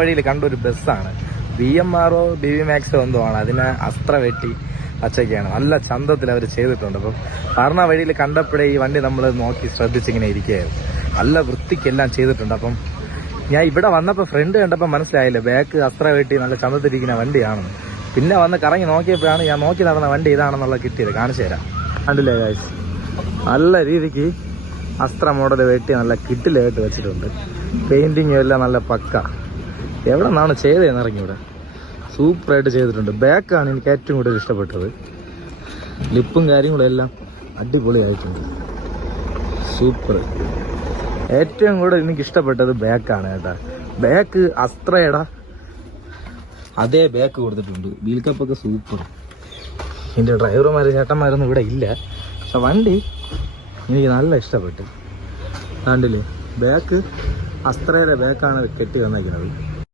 വഴിയിൽ കണ്ടൊരു ബസ്സാണ്. BMR-ഓ BV Max-ഓ എന്തോ ആണ്. അതിനെ അസ്ത്ര വെട്ടി പച്ചയ്ക്കാണ്. നല്ല ചന്തത്തിൽ അവർ ചെയ്തിട്ടുണ്ട്. അപ്പം പറഞ്ഞ വഴിയിൽ കണ്ടപ്പോഴേ ഈ വണ്ടി നമ്മൾ നോക്കി ശ്രദ്ധിച്ചിങ്ങനെ ഇരിക്കുകയായിരുന്നു. നല്ല വൃത്തിക്കെല്ലാം ചെയ്തിട്ടുണ്ട്. അപ്പം ഞാൻ ഇവിടെ വന്നപ്പോൾ ഫ്രണ്ട് കണ്ടപ്പോൾ മനസ്സിലായില്ല ബാക്ക് അസ്ത്ര വെട്ടി നല്ല ചന്തത്തിരിക്കുന്ന വണ്ടിയാണെന്ന്. പിന്നെ വന്ന് കറങ്ങി നോക്കിയപ്പോഴാണ് ഞാൻ നോക്കി നടന്ന വണ്ടി ഇതാണെന്നുള്ള കിട്ടിയത്. കാണിച്ചു തരാം. കണ്ടില്ലേ ഗായ്സ്, നല്ല രീതിക്ക് അസ്ത്ര മോഡൽ വെട്ടി നല്ല കിട്ടിലായിട്ട് വെച്ചിട്ടുണ്ട്. പെയിന്റിങ്ങും എല്ലാം നല്ല പക്ക. എവിടെ നിന്നാണ് ചെയ്തതെന്ന് ഇറങ്ങിവിടെ. സൂപ്പറായിട്ട് ചെയ്തിട്ടുണ്ട്. ബാക്കാണ് എനിക്ക് ഏറ്റവും കൂടുതൽ ഇഷ്ടപ്പെട്ടത്. ലിപ്പും കാര്യങ്ങളും എല്ലാം അടിപൊളിയായിട്ടുണ്ട്. സൂപ്പർ. ഏറ്റവും കൂടുതൽ എനിക്ക് ഇഷ്ടപ്പെട്ടത് ബാക്കാണ് കേട്ടോ. ബാക്ക് അസ്ത്രയുടെ അതേ ബാക്ക് കൊടുത്തിട്ടുണ്ട്. വീൽ കപ്പൊക്കെ സൂപ്പർ. ഇതിൻ്റെ ഡ്രൈവർമാർ ചേട്ടന്മാരൊന്നും ഇവിടെ ഇല്ല. പക്ഷെ വണ്ടി എനിക്ക് നല്ല ഇഷ്ടപ്പെട്ടു. കണ്ടില്ലേ, ബാക്ക് അസ്ത്രയുടെ ബാക്കാണ് കെട്ടി തന്നേക്കുന്നത്.